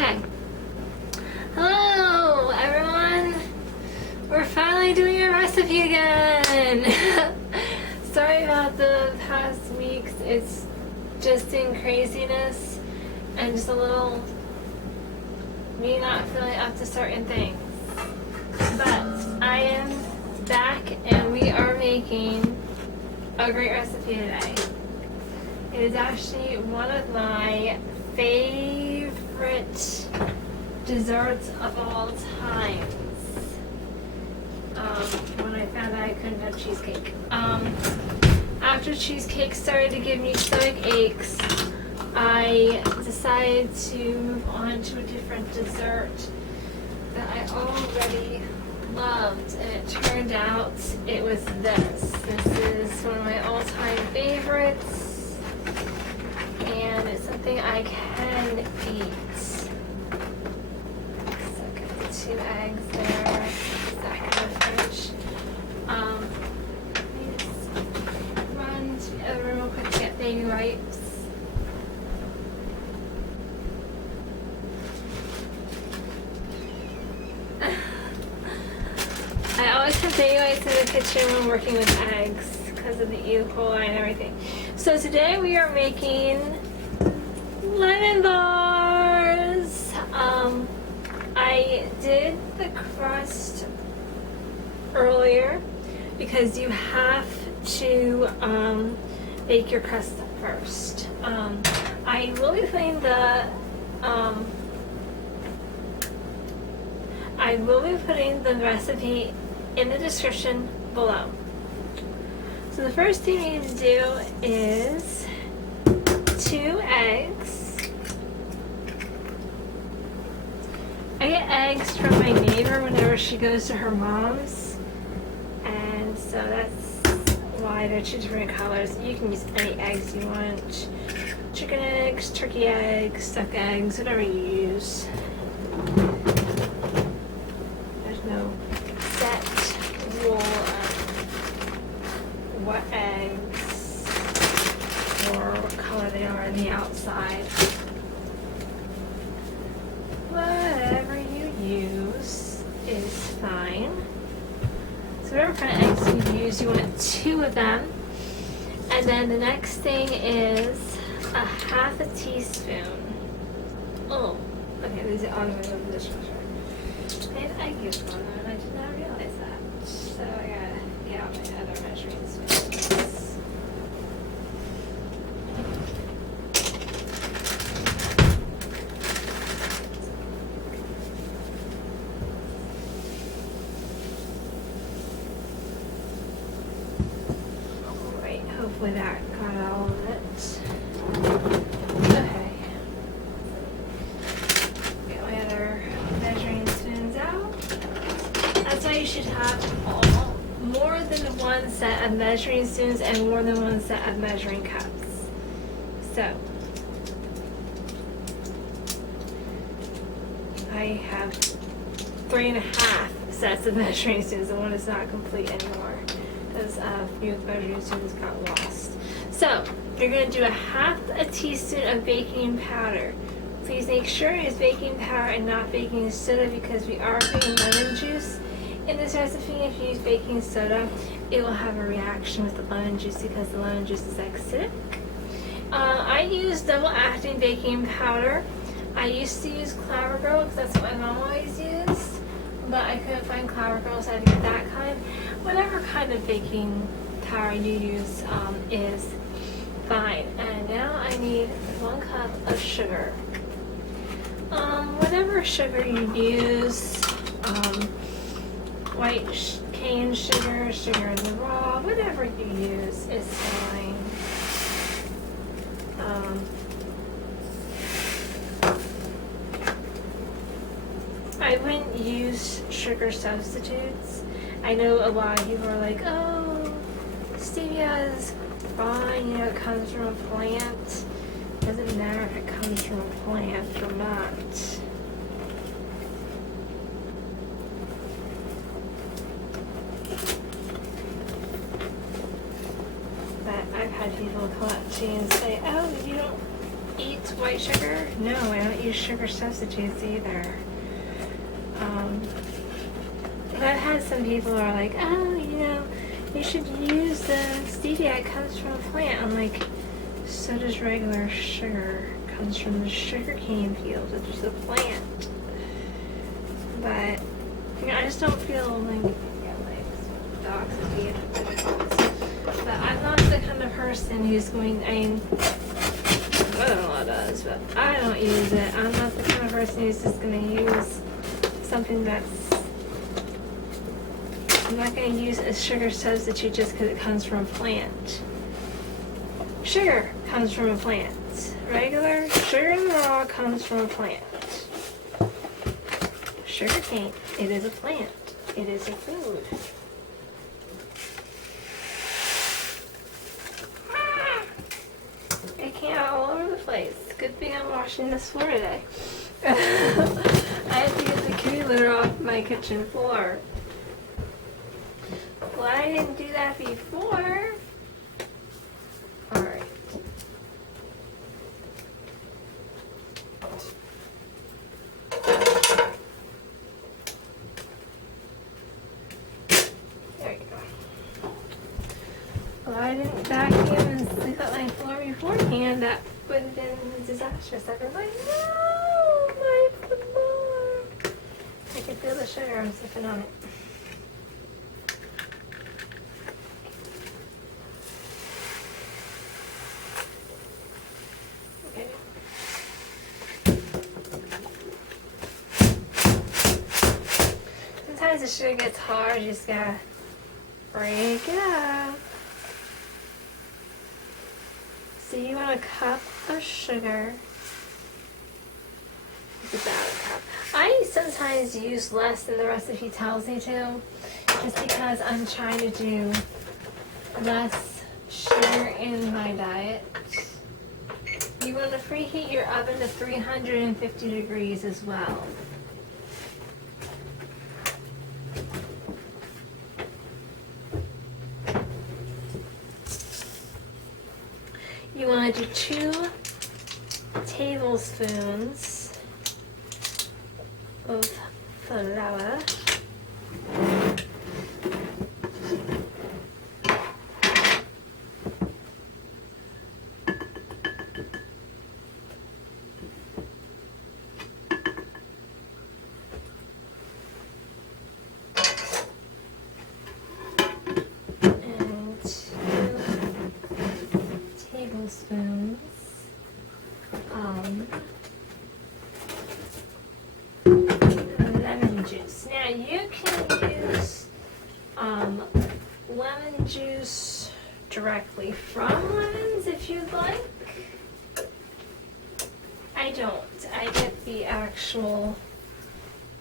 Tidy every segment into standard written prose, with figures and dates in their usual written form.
Okay. Hello, everyone. We're finally doing a recipe again. Sorry about the past weeks. It's just in craziness and just a little me not feeling up to certain things. But I am back and we are making a great recipe today. It is actually one of my favorite desserts of all times. When I found out I couldn't have cheesecake. After cheesecake started to give me stomach aches, I decided to move on to a different dessert that I already loved, and it turned out it was this. This is one of my all-time favorites, and it's something I can eat. So I got the 2 eggs there. Stack in the fridge. Let me just run to the other room real quick to get baby wipes. I always have baby wipes in the kitchen when working with eggs because of the E. coli and everything. So today we are making lemon bars. I did the crust earlier because you have to bake your crust first. I will be putting the recipe in the description below. So the first thing you need to do is 2 eggs. I get eggs from my neighbor whenever she goes to her mom's, and so that's why they're 2 different colors. You can use any eggs you want. Chicken eggs, turkey eggs, duck eggs, whatever you use. There's no set rule of what eggs or what color they are on the outside. Whatever you use is fine. So whatever kind of eggs you use, you want 2 of them. And then the next thing is a 1/2 teaspoon. Oh, okay, these are all going to go in the dishwasher. I had egg yolk on them and I did not realize that. So I gotta get out my other measuring spoons. Alright, hopefully that got all of it. Okay. Get my other measuring spoons out. That's why you should have more than 1 set of measuring spoons and more than 1 set of measuring cups. So, I have 3.5 sets of measuring spoons. The one is not complete anymore because a few measuring spoons got lost. So, you're going to do a 1/2 teaspoon of baking powder. Please make sure it's baking powder and not baking soda because we are putting lemon juice in this recipe. If you use baking soda, it will have a reaction with the lemon juice because the lemon juice is acidic. I use double-acting baking powder. I used to use Clover Girl because that's what my mom always used, but I couldn't find Clover Girl, so I had to get that kind. Whatever kind of baking powder you use is fine. And now I need 1 cup of sugar. Whatever sugar you use, white cane sugar, sugar in the raw, whatever you use is fine. I wouldn't use sugar substitutes. I know a lot of people are like, oh, stevia is fine, you know, it comes from a plant. Doesn't matter if it comes from a plant or not. But I've had people come up to me and say, oh, you don't eat white sugar? No, I don't use sugar substitutes either. I've had some people are like, oh, you should use the stevia, it comes from a plant. I'm like, so does regular sugar. It comes from the sugarcane field, which is a plant. But, I just don't feel like, dogs and being. But I'm not the kind of person who's going, I don't know what it does, but I don't use it. I'm not the kind of person who's just going to use something I'm not going to use a sugar substitute just because it comes from a plant. Sugar comes from a plant. Regular sugar and raw comes from a plant. Sugar cane, it is a plant. It is a food. It came out all over the place. Good thing I'm washing this floor today. I had to get the kitty litter off my kitchen floor. Well, I didn't do that before. Alright. There you go. Well, I didn't vacuum and sweep up my floor beforehand. That would have been disastrous. I'd been like, no, my floor. I could feel the sugar. I'm sipping on it. Sometimes the sugar gets hard, you just gotta break it up. So you want a cup of sugar. It's about a cup. I sometimes use less than the recipe tells me to, just because I'm trying to do less sugar in my diet. You want to preheat your oven to 350 degrees as well. You want to do 2 tablespoons of flour. Tablespoons lemon juice. Now you can use lemon juice directly from lemons if you'd like. I don't. I get the actual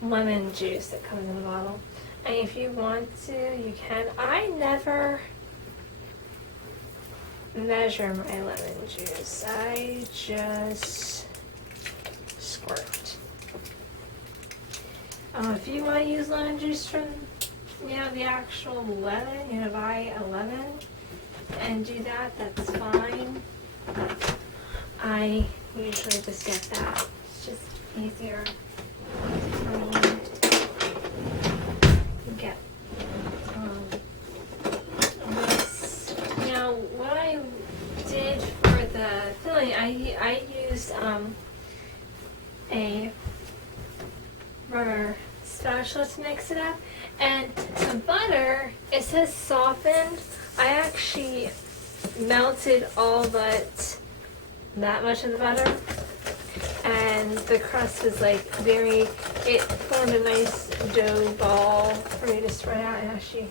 lemon juice that comes in a bottle. And if you want to, you can. I never measure my lemon juice. I just squirt. If you want to use lemon juice from, the actual lemon, buy a lemon and do that, that's fine. I usually just get that. It's just easier for me to get this. Now, what I did for the filling, I used a rubber spatula to mix it up, and the butter, it says softened. I actually melted all but that much of the butter, and the crust was like it formed a nice dough ball for me to spread out, and actually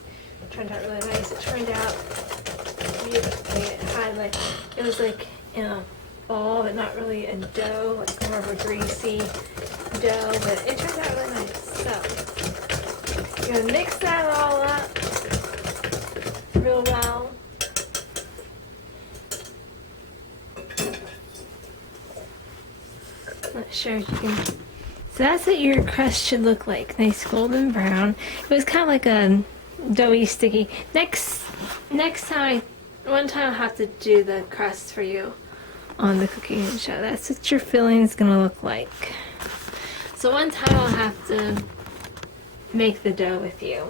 turned out really nice. It turned out beautifully. It was like in a ball, but not really a dough, like more of a greasy dough, but it turned out really nice. So you're gonna mix that all up real well. Not sure if you can. So that's what your crust should look like. Nice golden brown. It was kind of like a doughy, sticky. Next time, one time I'll have to do the crust for you on the cooking show. That's what your filling is going to look like. So one time I'll have to make the dough with you.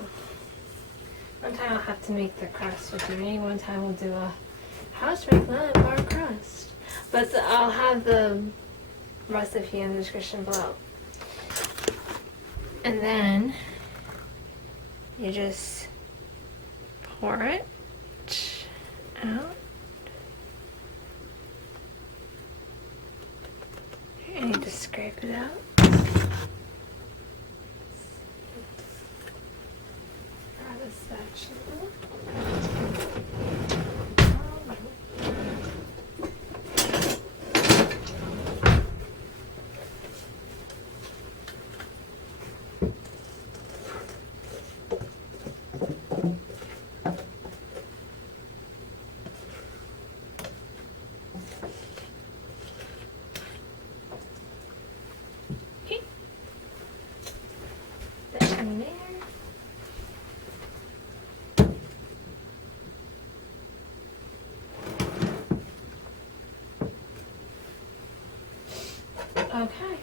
One time I'll have to make the crust with you. Maybe one time we'll do a how to make lemon bar crust. But I'll have the recipe in the description below. And then you just pour it out. And you just scrape it out. Grab a spatula. In there. Okay.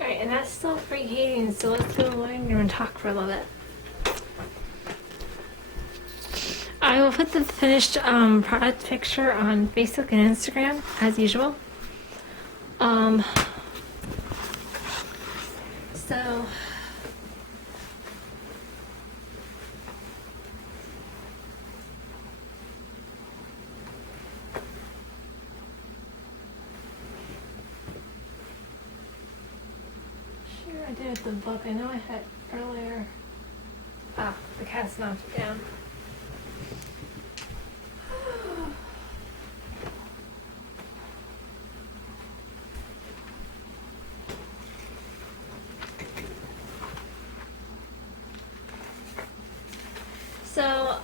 Alright, and that's still preheating, so let's go in here and talk for a little bit. I will put the finished product picture on Facebook and Instagram as usual. So sure I did the book. I know I had earlier. Ah, the cat's knocked it down. So,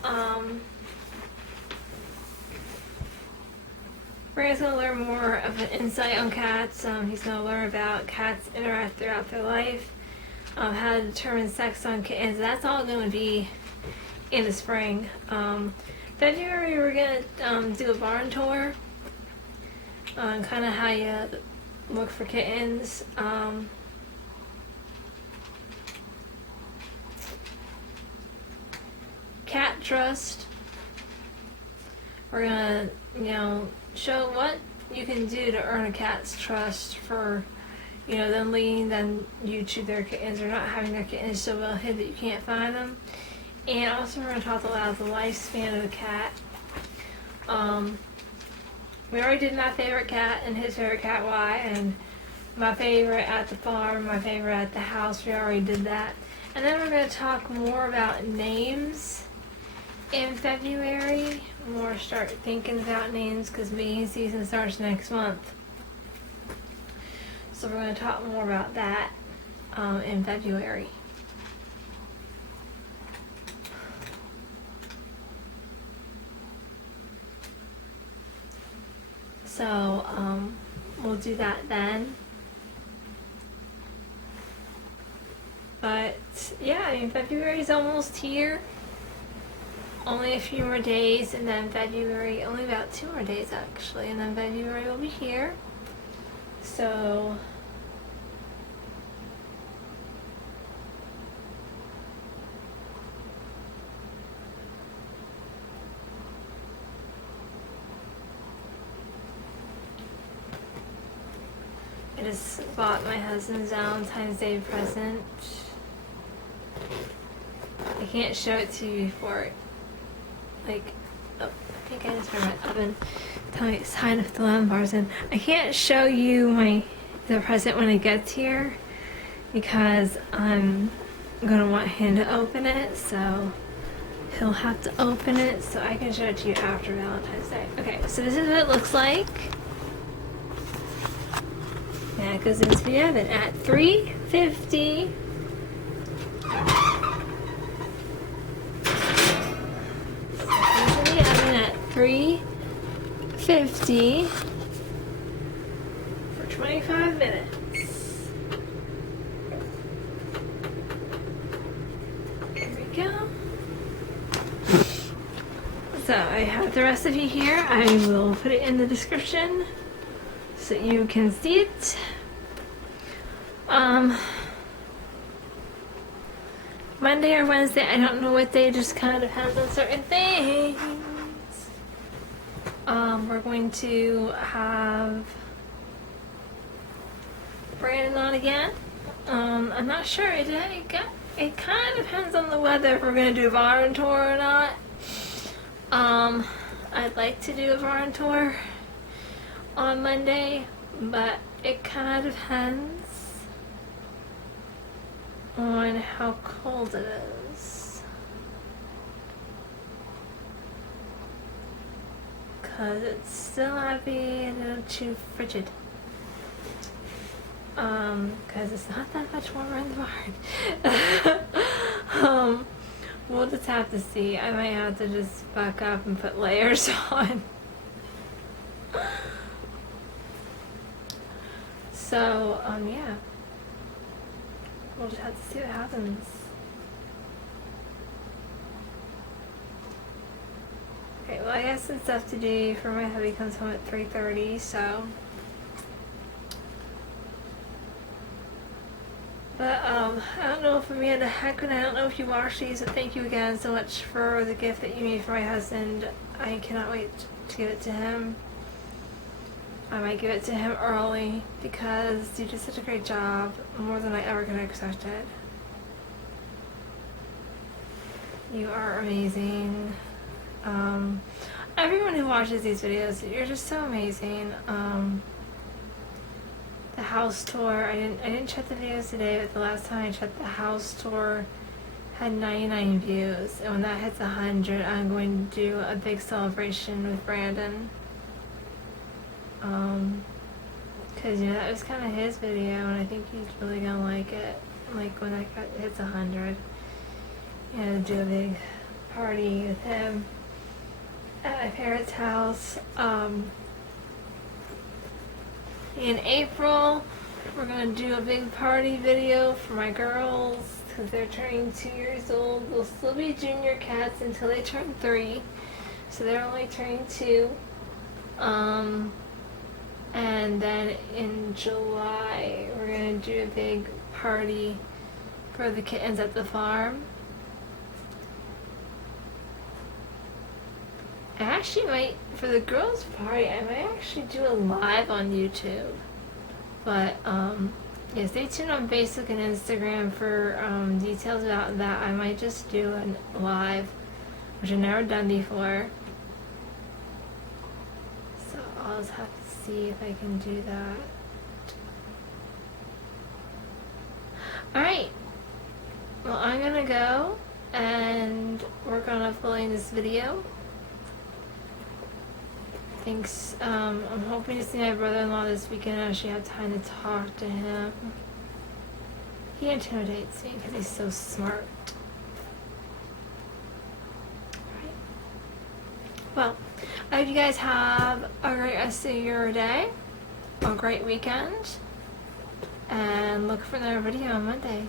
Ray's going to learn more of an insight on cats. He's going to learn about cats interact throughout their life, how to determine sex on kittens. That's all going to be in the spring. February, we're going to do a barn tour on kind of how you look for kittens. Cat trust. We're gonna, show what you can do to earn a cat's trust for, them leaving you to their kittens or not having their kittens so well hid that you can't find them. And also we're gonna talk about the lifespan of the cat. We already did my favorite cat and his favorite cat why, and my favorite at the farm, my favorite at the house. We already did that. And then we're gonna talk more about names. In February, we'll start thinking about names because mating season starts next month. So we're going to talk more about that in February. So we'll do that then. But yeah, February is almost here. Only a few more days, and then February, only about 2 more days actually, and then February will be here. So I just bought my husband's Valentine's Day present. I can't show it to you before I think I just heard my oven tell me it's time to put the lemon bars in. I can't show you the present when it gets here because I'm gonna want him to open it, so he'll have to open it so I can show it to you after Valentine's Day. Okay, so this is what it looks like. Now it goes into the oven at 350. The oven at 350 for 25 minutes. So I have the recipe here. I will put it in the description so you can see it. Monday or Wednesday, I don't know what day, just kind of depends on certain things. We're going to have Brandon on again. I'm not sure. It kind of depends on the weather if we're going to do a barn tour or not. I'd like to do a barn tour on Monday, but it kind of depends on how cold it is. Because it's still might be a little too frigid. Because it's not that much warmer in the barn. We'll just have to see. I might have to just back up and put layers on. So, yeah. We'll just have to see what happens. Okay, well I got some stuff to do for my hubby comes home at 3:30, so. But, I don't know if Amanda Heckman, I don't know if you watched these, but thank you again so much for the gift that you made for my husband. I cannot wait to give it to him. I might give it to him early because you did such a great job, more than I ever could have expected. You are amazing. Everyone who watches these videos, you're just so amazing. The house tour, I didn't check the videos today, but the last time I checked, the house tour had 99 views, and when that hits 100, I'm going to do a big celebration with Brandon. Cause you know, that was kind of his video, and I think he's really gonna like it. Like when that hits 100, and do a big party with him at my parents' house. In April, we're gonna do a big party video for my girls because they're turning 2 years old. They'll still be junior cats until they turn 3, so they're only turning 2. And then in July, we're gonna do a big party for the kittens at the farm. I actually might, for the girls' party, I might actually do a live on YouTube. But, yeah, stay tuned on Facebook and Instagram for details about that. I might just do a live, which I've never done before. So I'll just have to see if I can do that. Alright. Well, I'm gonna go and work on uploading this video. Thanks. I'm hoping to see my brother-in-law this weekend. I actually have time to talk to him. He intimidates me because he's so smart. Alright. Well, I hope you guys have a great rest of your day, a great weekend, and look for another video on Monday.